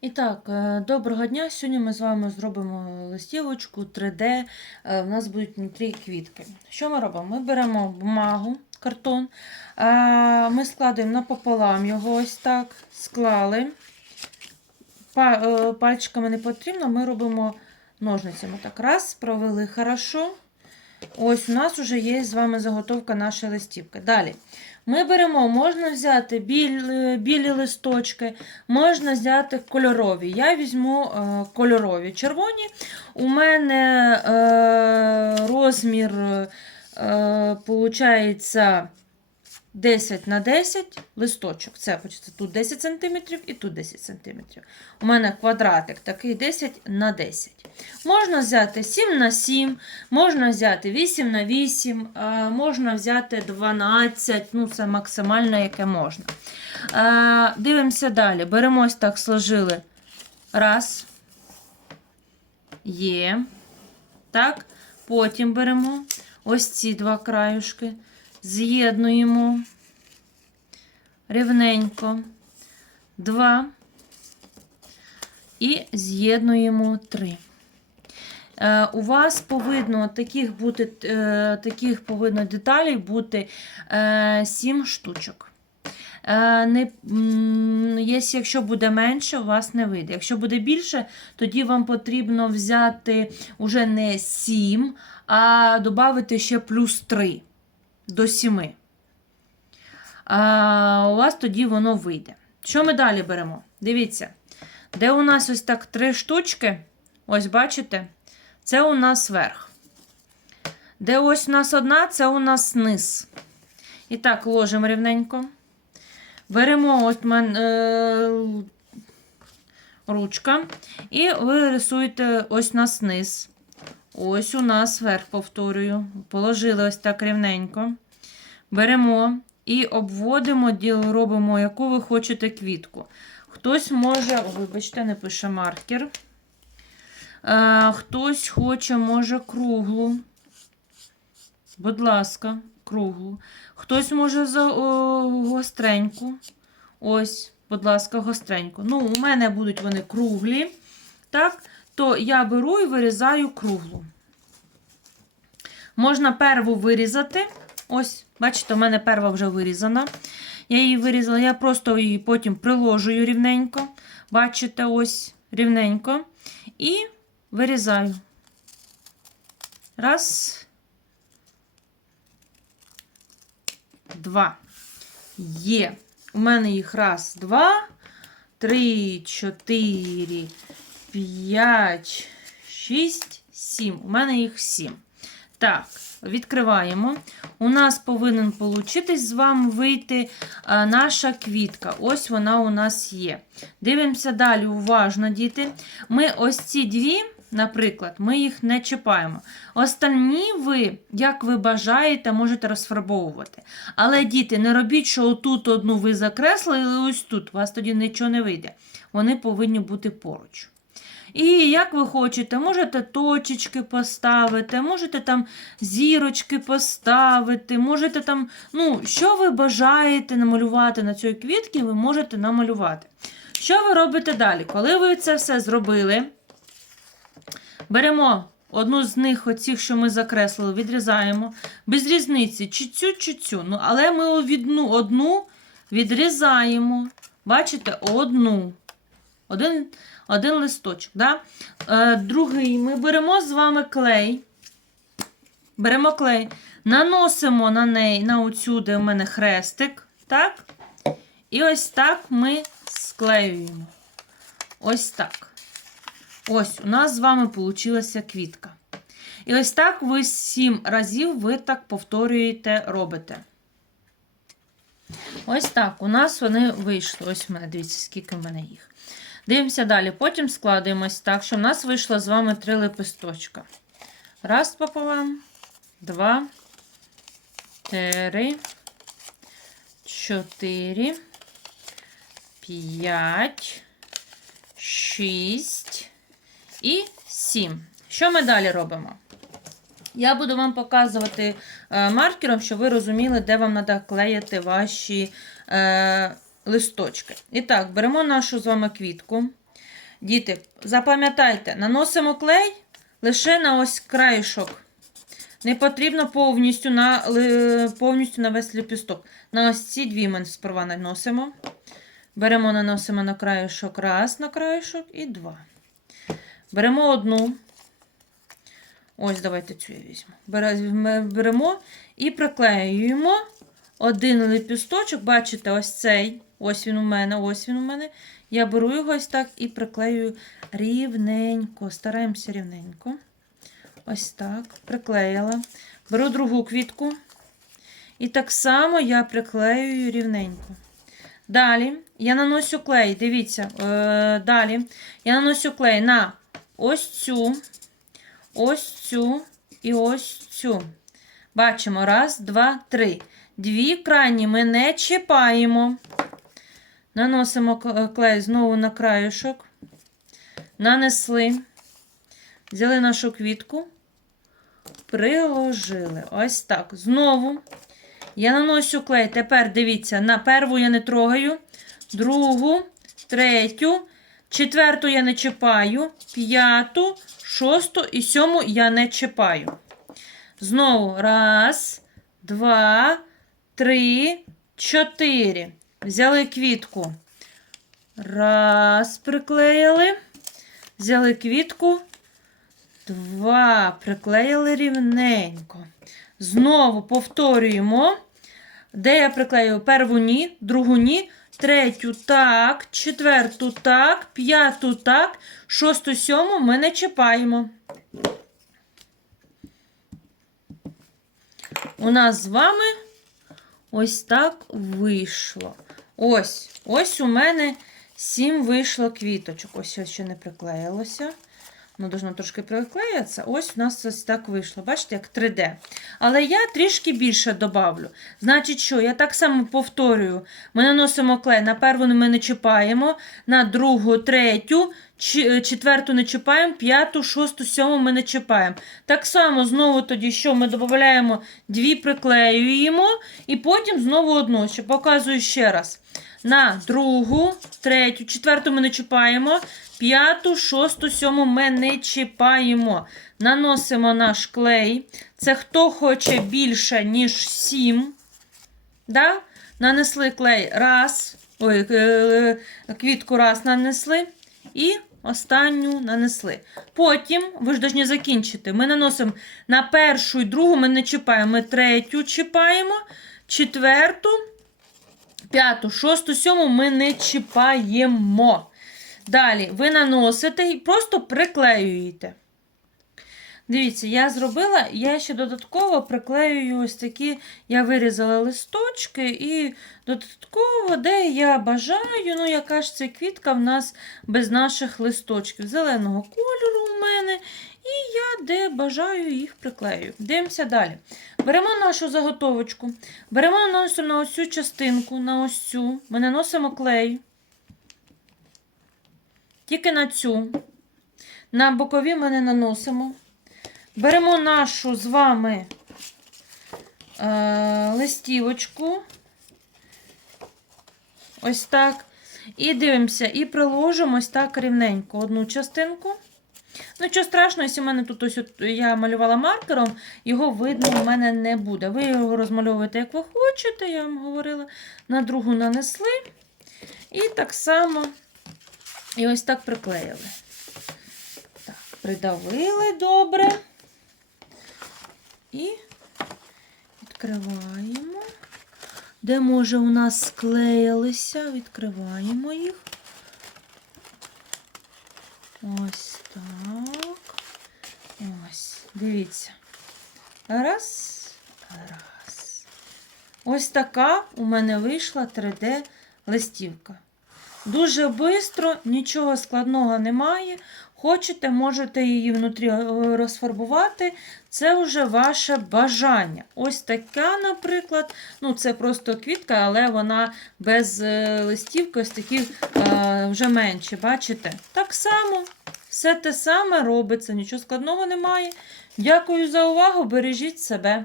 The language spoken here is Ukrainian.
І так, е, доброго дня. Сьогодні ми з вами зробимо листівочку 3D. Е, У нас будуть внутрі квітки. Що ми робимо? Ми беремо бумагу, картон, е, ми складаємо напополам його ось так, склали. Е, Пальчиками не потрібно, ми робимо ножницями. Так, раз, провели хорошо. Ось у нас вже є з вами заготовка нашої листівки. Далі. Ми беремо, можна взяти біль, е, білі листочки, можна взяти кольорові. Я візьму е, кольорові. Червоні. У мене е, розмір получається 10 на 10 листочок. Це почти тут 10 см і тут 10 см. У мене квадратик такий 10 на 10 Можна взяти 7 на 7, можна взяти 8 на 8, е, можна взяти 12, ну це максимально яке можна. Е, Дивимося далі. Беремо ось так, сложили. Раз. Є. Так. Потім беремо ось ці два краюшки, з'єднуємо рівненько. Два. І з'єднуємо три. Е, у вас повинно таких бути, е, таких повинно деталей бути е, 7 штучок. Е, не, м, якщо буде менше, у вас не вийде. Якщо буде більше, тоді вам потрібно взяти уже не 7, а додати ще плюс 3 до 7. А, у вас тоді воно вийде. Що ми далі беремо? Дивіться, де у нас ось так три штучки, ось бачите, це у нас верх. Де ось у нас одна, це у нас низ. І так, ложимо рівненько. Беремо ось мен, е, ручка. І ви рисуєте ось у нас низ. Ось у нас верх, повторюю. Положили ось так рівненько. Беремо і обводимо, робимо, яку ви хочете квітку. Хтось може, вибачте, не пише маркер. Е, хтось хоче, може, круглу. Будь ласка, круглу. Хтось може за о, гостреньку. Ось, будь ласка, гостреньку. Ну, у мене будуть вони круглі. Так, то я беру і вирізаю круглу. Можна перву вирізати. Ось, бачите, у мене перва вже вирізана. Я її вирізала, я просто її потім приложую рівненько. Бачите, ось рівненько. І вирізаю. Раз. Два. Є. У мене їх раз, два, три, чотири, п'ять, шість, сім. У мене їх сім. Так, відкриваємо. У нас повинен получитись з вами вийти наша квітка. Ось вона у нас є. Дивимося далі уважно, діти. Ми ось ці дві, наприклад, ми їх не чіпаємо. Остальні ви, як ви бажаєте, можете розфарбовувати. Але, діти, не робіть, що отут одну ви закреслили, ось тут. У вас тоді нічого не вийде. Вони повинні бути поруч. І як ви хочете, можете точечки поставити, можете там зірочки поставити, можете там, ну, що ви бажаєте намалювати на цій квітці, ви можете намалювати. Що ви робите далі? Коли ви це все зробили, беремо одну з них, оцих, що ми закреслили, відрізаємо. Без різниці, чи цю, чи цю. Ну, але ми одну, одну відрізаємо. Бачите, одну. Один, один листочок. Да? Е, другий ми беремо з вами клей. Беремо клей, наносимо на неї, на оцю, де у мене хрестик. Так? І ось так ми склеюємо. Ось так. Ось, у нас з вами вийшла квітка. І ось так ви сім разів ви так повторюєте, робите. Ось так. У нас вони вийшли. Ось в мене, дивіться, скільки в мене їх. Дивимося далі. Потім складуємось так, що в нас вийшло з вами три лепесточка. Раз пополам, два, три, чотири, п'ять, шість і сім. Що ми далі робимо? Я буду вам показувати е, маркером, щоб ви розуміли, де вам треба клеїти ваші е, листочки. І так, беремо нашу з вами квітку. Діти, запам'ятайте, наносимо клей лише на ось краєшок. Не потрібно повністю на, повністю на весь ліпісток. На ось ці дві ми сперва наносимо. Беремо, наносимо на краєшок раз на краєшок і два. Беремо одну. Ось, давайте цю я візьму. Беремо і приклеюємо один лепісточок. Бачите, ось цей. Ось він у мене, ось він у мене. Я беру його ось так і приклеюю рівненько. Стараємося рівненько. Ось так. Приклеїла. Беру другу квітку. І так само я приклеюю рівненько. Далі я наношу клей. Дивіться, е, далі я наношу клей на ось цю, ось цю і ось цю. Бачимо. Раз, два, три. Дві крайні ми не чіпаємо. Наносимо е, клей знову на краюшок. Нанесли. Взяли нашу квітку. Приложили. Ось так. Знову. Я наношу клей. Тепер дивіться, на перву я не трогаю, другу, третю, четверту я не чіпаю, п'яту, шосту і сьому я не чіпаю. Знову раз, два, три, чотири. Взяли квітку. Раз, приклеїли. Взяли квітку. Два. Приклеїли рівненько. Знову повторюємо. Де я приклею перву ні, другу ні, третю так, четверту так, п'яту так, шосту, сьому ми не чіпаємо. У нас з вами ось так вийшло. Ось, ось у мене сім вийшло квіточок. Ось ось ще не приклеїлося. Воно должно трошки приклеїтися. Ось у нас ось так вийшло. Бачите, як 3D. Але я трішки більше добавлю. Значить, що? Я так само повторюю. Ми наносимо клей. На перву ми не чіпаємо, на другу, третю, четверту не чіпаємо, п'яту, шосту, сьому ми не чіпаємо. Так само знову тоді, що ми додаємо дві, приклеюємо, і потім знову одну. Ще показую ще раз. На другу, третю, четверту ми не чіпаємо, п'яту, шосту, сьому ми не чіпаємо. Наносимо наш клей. Це хто хоче більше, ніж 7. Да? Нанесли клей раз, ой, е, квітку раз нанесли і останню нанесли. Потім, ви ж повинні закінчити. Ми наносимо на першу і другу, ми не чіпаємо. Ми третю чіпаємо, четверту, п'яту, шосту, сьому ми не чіпаємо. Далі ви наносите і просто приклеюєте. Дивіться, я зробила, я ще додатково приклеюю ось такі, я вирізала листочки, і додатково, де я бажаю, ну яка ж це квітка в нас без наших листочків. Зеленого кольору у мене. І я де бажаю їх приклею. Дивимося далі. Беремо нашу заготовочку, беремо наносимо на ось цю частинку, на ось цю. Ми наносимо клей. Тільки на цю. На бокові ми не наносимо. Беремо нашу з вами е, листівочку. Ось так. І дивимося, і приложимо ось так рівненько одну частинку. Ну, нічого страшного, якщо в мене тут ось от я малювала маркером, його видно в мене не буде. Ви його розмальовуєте, як ви хочете, я вам говорила. На другу нанесли. І так само і ось так приклеїли. Так, придавили добре. І відкриваємо. Де, може, у нас склеїлися, відкриваємо їх. Ось так. Ось, дивіться. Раз, раз. Ось така у мене вийшла 3D-листівка. Дуже швидко, нічого складного немає. Хочете, можете її внутрі е, розфарбувати. Це вже ваше бажання. Ось така, наприклад, ну це просто квітка, але вона без е, листівки, ось такі е, вже менші. Бачите? Так само, все те саме робиться, нічого складного немає. Дякую за увагу, бережіть себе.